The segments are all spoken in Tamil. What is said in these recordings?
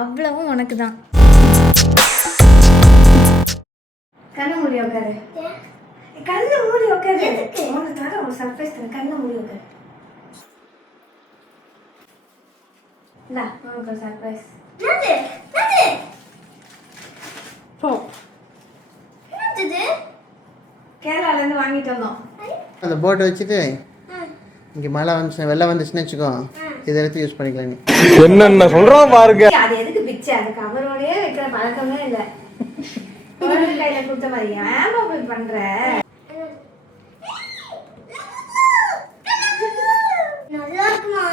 அவ்வளவும் உனக்கு தான். கண்ணை மூடி உட்காரு. கண்ணை மூடி உட்காரு. உனக்கு தர ஒரு சர்ப்ரைஸ் தர. கண்ணை மூடி உட்காரு. இல்ல உனக்கு ஒரு சர்ப்ரைஸ். போ. கேரளால இருந்து வாங்கிட்டு வந்தோம். அந்த போட்டை வச்சுட்டு இங்கே மழை வந்துச்சு வெள்ளம் வந்துச்சுன்னு வச்சுக்கோ, இதை எடுத்து யூஸ் பண்ணிக்கலாம். நீ என்னென்ன சொல்றோம் பாருங்க. அது எதுக்கு பிச்சை? அது கவரோடயே வைக்கிற பழக்கமே இல்லை. கையில கொடுத்த மாதிரி ஏன் அப்படி பண்ற? நல்லா இருக்குமா?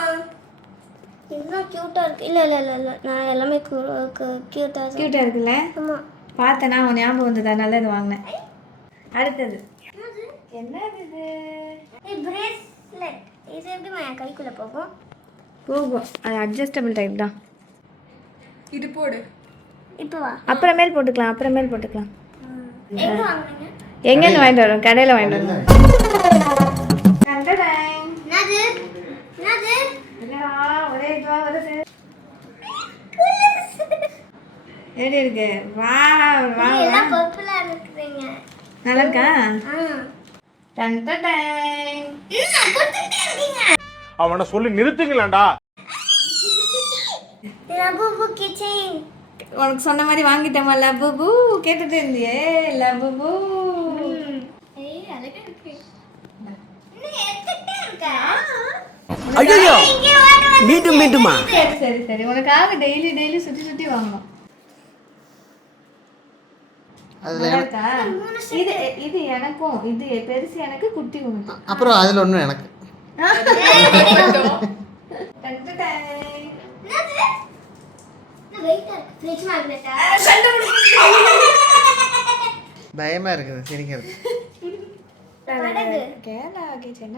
இன்னும் கியூட்டா இருக்கு. இல்ல இல்ல இல்ல இல்ல நான் எல்லாமே கியூட்டா இருக்குல்ல? ஆமா பார்த்தேனா உன் ஞாபகம் வந்ததா? நல்லது வாங்கினேன். அடுத்தது என்னது இது? பிரேஸ்லெட். இது எப்படி என் கைக்குள்ள போகும்? அது அட்ஜஸ்டபிள் டைப் தான். இது போடு. இப்போ வா. அப்புறமேல் போட்டுக்கலாம். எங்க வாங்குறீங்க? எங்கேருந்து வாங்கிட்டு வரோம்? கடையில் வாங்கிட்டு வரோம். என்னடா ஒரே இதுவா வருது. எப்படி இருக்கு? வா வா எல்லாம் பர்பிளா இருக்குறீங்க. நல்லா இருக்கா? அவனை சொல்லி நிறுத்துங்களேன்டா. லபுபு கிச்சன். உனக்கு சொன்ன மாதிரி வாங்கிட்டோமா? லபுபு கேட்டுட்டு இருந்தியே. லபுபு. ஏய் அழகா இருக்கு. இன்னும் எடுத்துட்டே இருக்கா? ஐயோ மீண்டுமா? சரி உனக்காக டெய்லி சுத்தி வாங்கணும். இது இது எனக்கும். இது பெருசு எனக்கு, குட்டி உனக்கு. அப்புறம் அதில் ஒன்றும் எனக்கு. பயமா இருக்குது சிரிக்கிறது. கேரளா கேச்சு என்ன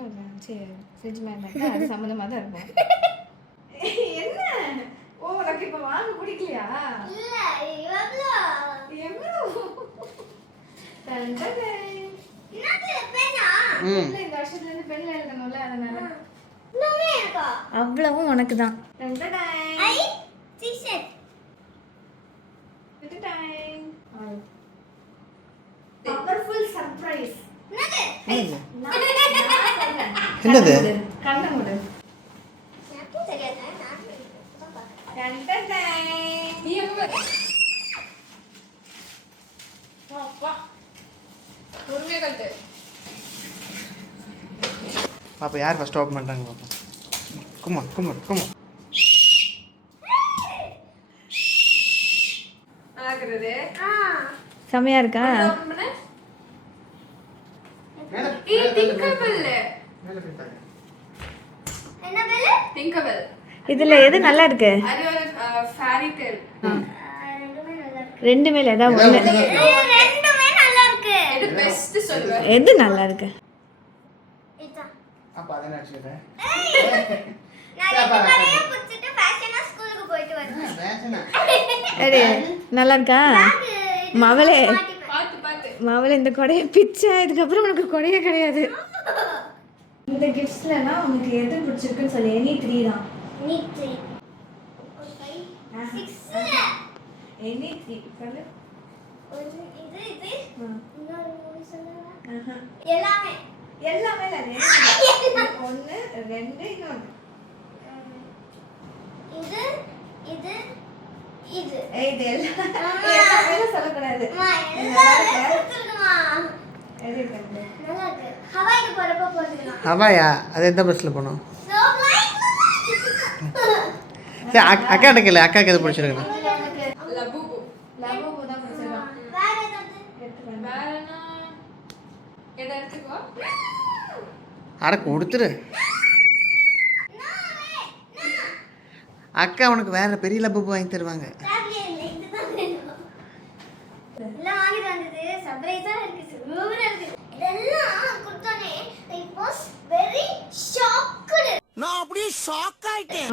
ஃப்ரிட்ஜ் மேலே அது சம்மந்தமாக தான் இருக்கும். என்ன உனக்கு இப்போ வாங்க பிடிக்கலையா? இல்ல இவ்வளவு அவ்வளவும் உனக்கு தான். என்னது? கண்ணை மூடு. பாப்பா யார் ஃபர்ஸ்ட் ஓப்பன் பண்ணுறாங்க பாப்பா. கும்மா செமையா இருக்கா? இதுல எது நல்லா இருக்கு? ரெண்டுமே ஏதாவது ஒண்ணு. எது நல்லா இருக்கு? அப்பா அதை நினச்சிக்கிறேன். நல்லா இருக்கா? மவளே இந்த கொடைய பிச்சை. இதுக்கப்புறம் உனக்கு கொடைய கிடையாது. இந்த கிஃப்ட்ஸ்லாம் உனக்கு எது பிடிச்சிருக்குன்னு சொல்லி. எனி 3 தான். எனி 3 சொல்லு. எல்லாமே இல்ல. 1 2 இன்னொன்று. இது எல்லாமே சொல்லக்கூடாது. ஹவாயா? அது எந்த பஸ்ஸில் போனோம்? சரி அக்காட்ட கேளு. அக்காக்கு எது பிடிச்சிருக்குண்ணா? அட கொடுத்துரு. அக்கா உனக்கு வேற பெரிய லப்பு வாங்கி தருவாங்க. நான் அப்படியே ஷாக் ஆயிட்டேன்.